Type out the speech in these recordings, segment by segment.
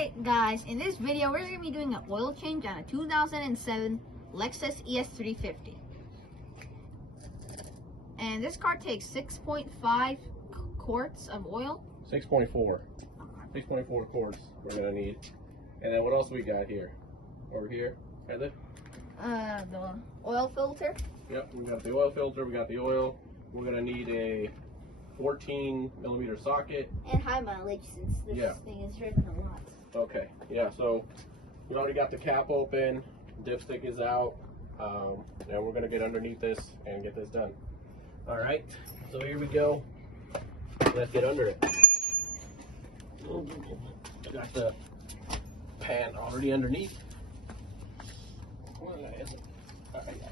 Alright guys, in this video we're going to be doing an oil change on a 2007 Lexus ES350. And this car takes 6.5 quarts of oil. 6.4. 6.4 quarts we're going to need. And then what else we got here? Over here, Heather? The oil filter. Yep, we got the oil filter, we got the oil. We're going to need a 14mm socket. And high mileage since this thing is driven a lot. Okay, yeah, so we already got the cap open, dipstick is out, and we're going to get underneath this and get this done. Alright, so here we go. Let's get under it. Got the pan already underneath. Where is it? Alright.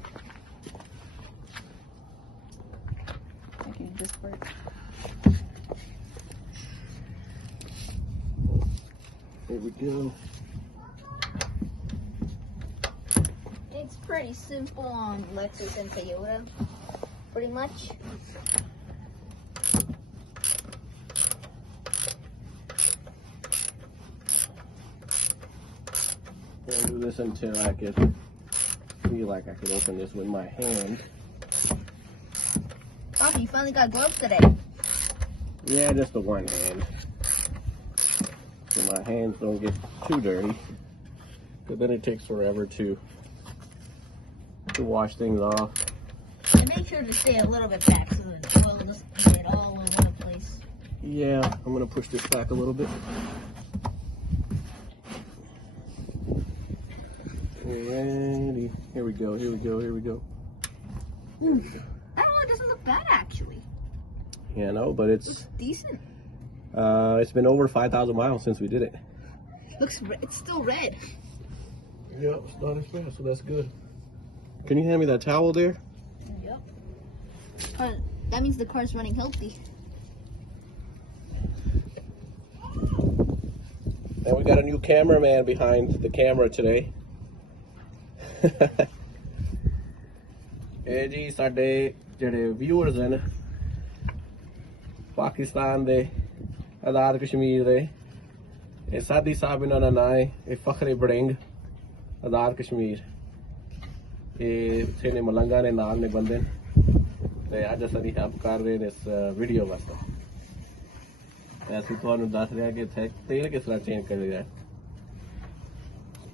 I can just work. There we go. It's pretty simple on Lexus and Toyota, pretty much. I'll do this until I feel like I can open this with my hand. Oh, you finally got gloves today. Yeah, just the one hand. So my hands don't get too dirty. But then it takes forever to wash things off. And make sure to stay a little bit back so that the oil doesn't get all over the place. Yeah, I'm gonna push this back a little bit. Ready. Here we go, here we go, here we go. Here we go. I don't know, it doesn't look bad actually. Yeah, no, but it's decent. It's been over 5,000 miles since we did it. It's still red. Yeah, it's not as bad, so that's good. Can you hand me that towel there? Yep. That means the car's running healthy. And we got a new cameraman behind the camera today. ਇਹ ਜੀ ਸਾਡੇ ਜਿਹੜੇ viewers ਹਨ ਪਾਕਿਸਤਾਨ ਦੇ ਆਜ਼ਾਦ ਕਸ਼ਮੀਰ ਦੇ ਇਹ ਸਾਦੀ ਸਾਹਿਬ ਇਹਨਾਂ ਦਾ ਨਾਮ ਹੈ ਇਹ ਫਖਰੇ ਬੜਿੰਗ ਆਜ਼ਾਦ ਕਸ਼ਮੀਰ ਇਹ ਇੱਥੇ ਨੇ ਮਲੰਗਾ ਨੇ ਨਾਲ ਨੇ ਬੰਦੇ ਤੇ ਅੱਜ ਅਸੀਂ ਹੈਲਪ ਕਰ ਰਹੇ ਨੇ ਇਸ ਵੀਡੀਓ ਵਾਸਤੇ ਅਸੀਂ ਤੁਹਾਨੂੰ ਦੱਸ ਰਿਹਾ ਕਿ ਇੱਥੇ ਤੇਲ ਕਿਸ ਤਰ੍ਹਾਂ ਚੇਂਜ ਕਰੀਦਾ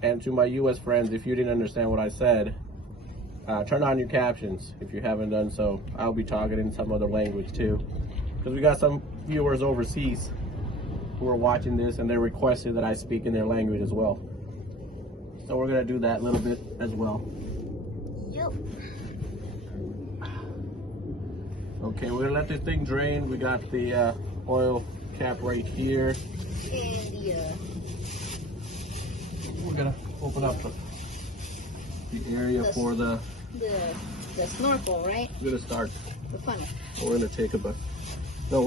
And to my US friends, if you didn't understand what I said, turn on your captions if you haven't done so. I'll be talking in some other language too. Because we got some viewers overseas who are watching this and they requested that I speak in their language as well. So we're going to do that a little bit as well. Yep. Okay, we're going to let this thing drain. We got the oil cap right here. And the we're gonna open up the area for the snorkel, right? We're gonna start the funnel. We're gonna take a but no,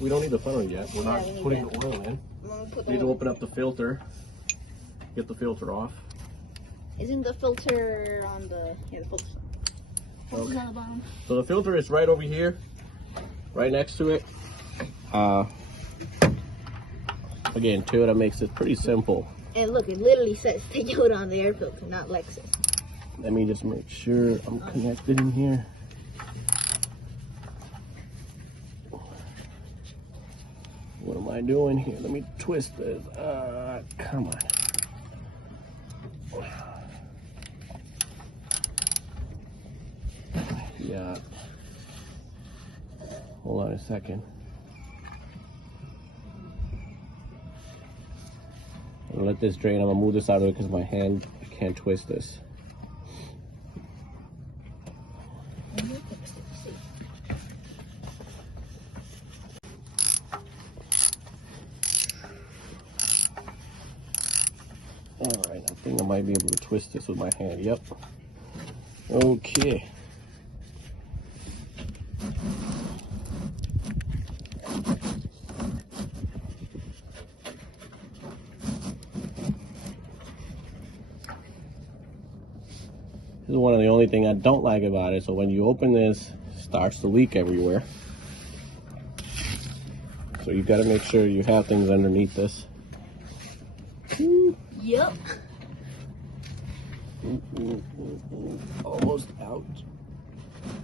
we don't need the funnel yet. We're not putting the oil in. We need to open up the filter. Get the filter off. Isn't the filter on the the filter? Okay. On the bottom. So the filter is right over here, right next to it. Again, Toyota makes it pretty simple. And look, it literally says Toyota on the air filter, not Lexus. Let me just make sure I'm connected in here. What am I doing here? Let me twist this. Come on. Yeah. Hold on a second. I'm gonna let this drain. I'm gonna move this out of it because my hand can't twist this. Alright, I think I might be able to twist this with my hand. Yep. Okay. This is one of the only things I don't like about it. So when you open this, it starts to leak everywhere. So you got to make sure you have things underneath this. Yep. Almost out.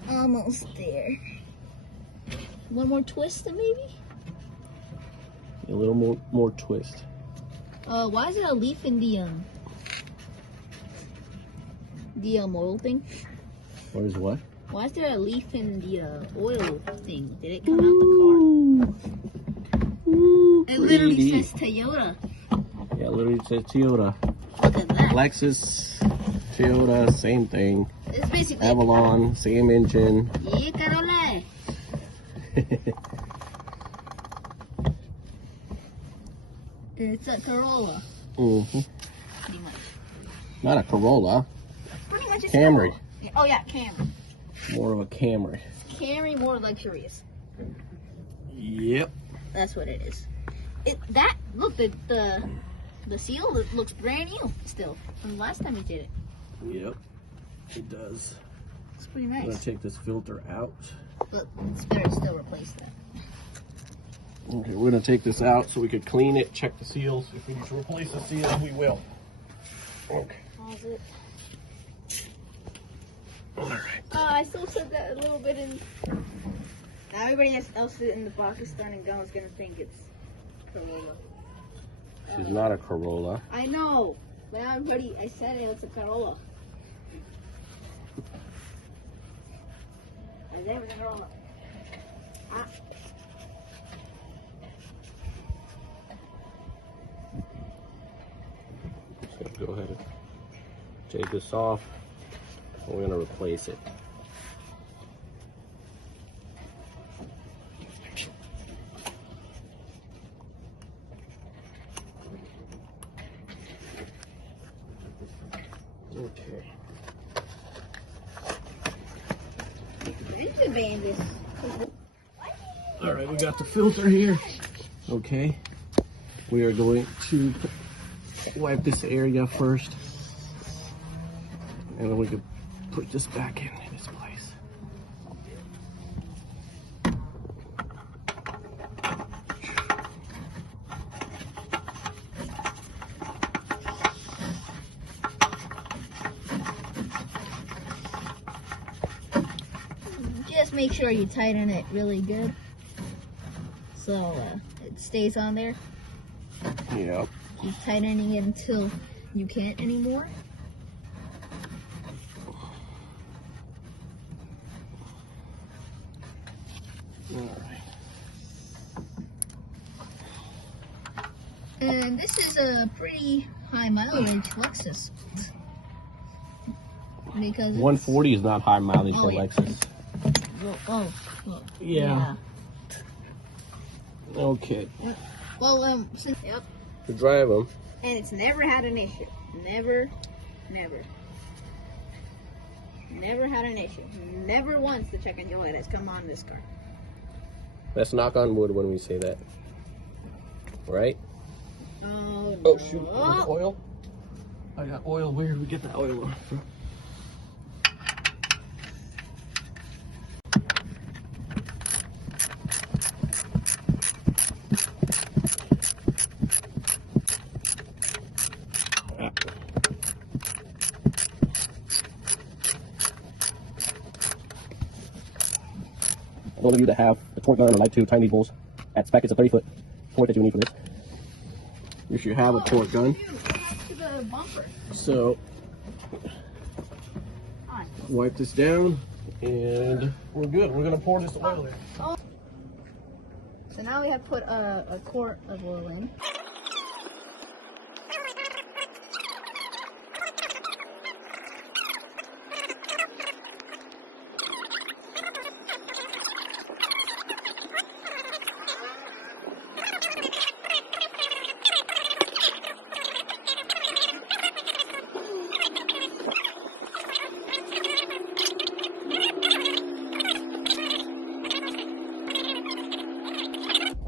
Almost there. One more twist, then maybe? A little more twist. Why is there a leaf in the oil thing? What is what? Why is there a leaf in the oil thing? Did it come out the car? It literally says Toyota. Yeah, it literally says Toyota. Look at that. Lexus, Toyota, same thing. It's basically Avalon, same engine. Yeah, Carola. It's a Corolla. Mm-hmm. Pretty much. Not a Corolla. Pretty much. It's Camry. Oh yeah, Camry. More of a Camry. Camry, more luxurious. Yep. That's what it is. Look, the seal, it looks brand new still from the last time you did it. Yep. It does. It's pretty I'm gonna nice. take this filter out. But it's better to still replace that. Okay, we're gonna take this out so we could clean it, check the seals. If we need to replace the seals, we will. Okay. Pause it. All right. I still said that a little bit in. Now everybody else in the Pakistan and Ghana's gonna think it's Corolla. She's not a Corolla. I know, but everybody, I said it, it's a Corolla. It's never a Corolla. Ah. So go ahead and take this off. We're gonna replace it. Okay. It's a bandit. All right, we got the filter here. Okay. We are going to wipe this area first, and then we can put this back in its place. Just make sure you tighten it really good so it stays on there. Yep. Keep tightening it until you can't anymore. And this is a pretty high mileage Lexus. Because 140 is not high mileage for yeah. Lexus. Oh, Yeah. Okay. Well, yep. To drive them. And it's never had an issue. Never had an issue. Never once the check engine light has come on this car. Let's knock on wood when we say that. Right? Oh, Oh shoot, there's oil. I got oil. Where did we get that oil from? Those of you that have a torque gun or like to time these bulls at spec, it's a 30-foot torque that you need for this. You should have a torque gun. To the bumper. So, wipe this down, and we're good. We're gonna pour this oil in. Oh. So now we have put a quart of oil in.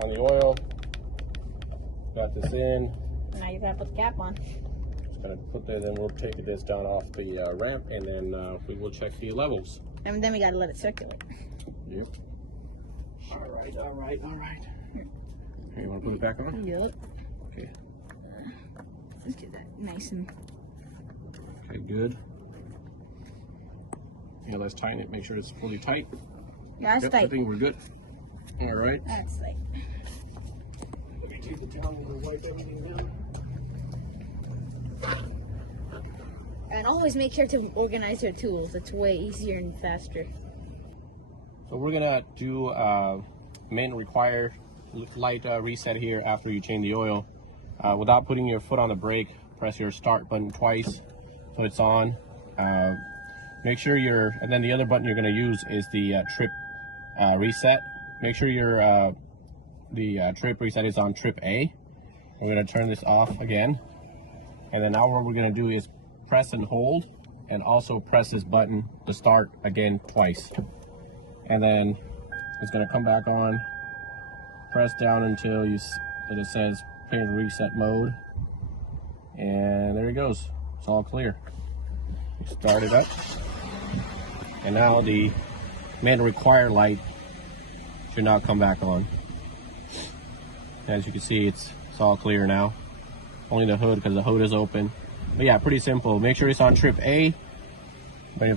On the oil, got this in. Now you gotta put the cap on. Just gonna put that, then we'll take this down off the ramp, and then we will check the levels. And then we gotta let it circulate. Yep. All right. Here, you wanna put it back on? Yep. Okay. nice and. Okay, good. Yeah, let's tighten it. Make sure it's fully tight. Yeah, that's Yep, tight. I think we're good. All right. That's tight. Let me take the towel and wipe everything down. And always make sure to organize your tools. It's way easier and faster. So we're gonna do main require light reset here after you change the oil. Without putting your foot on the brake, press your start button twice so it's on. Make sure and then the other button you're gonna use is the trip reset. Make sure the trip reset is on trip A. We're gonna turn this off again. And then now what we're gonna do is press and hold, and also press this button to start again twice. And then it's gonna come back on. Press down until it says pin reset mode, and there it goes. It's all clear. You start it up, and now the main require light should now come back on. As you can see, it's all clear now. Only the hood, because the hood is open. But yeah, pretty simple. Make sure it's on trip A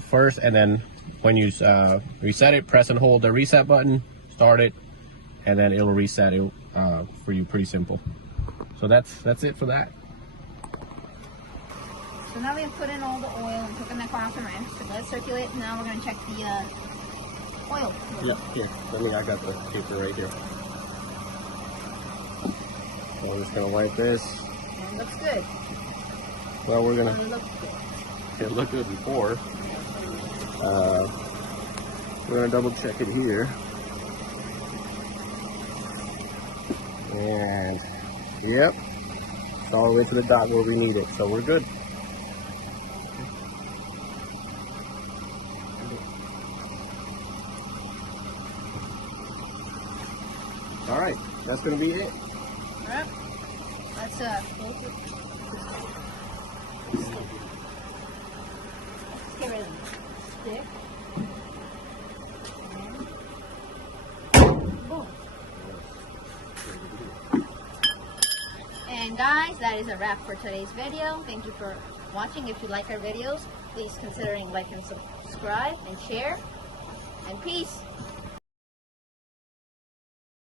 first, and then when you reset it, press and hold the reset button, start it, and then it'll reset it for you. Pretty simple. So that's it for that. So now we've put in all the oil and took the car off the rim. So let's circulate. Now we're going to check the oil. Yeah, here. I got the paper right here. So we're just gonna wipe this. And it looks good. Well, we're gonna. It looks good. It looked good before. We're gonna double check it here. And yep, it's all the way to the dot where we need it, so we're good. All right, that's gonna be it. All right. Let's close it. Let's get rid of the stick. And boom. And guys, that is a wrap for today's video. Thank you for watching. If you like our videos, please consider like and subscribe and share. And peace.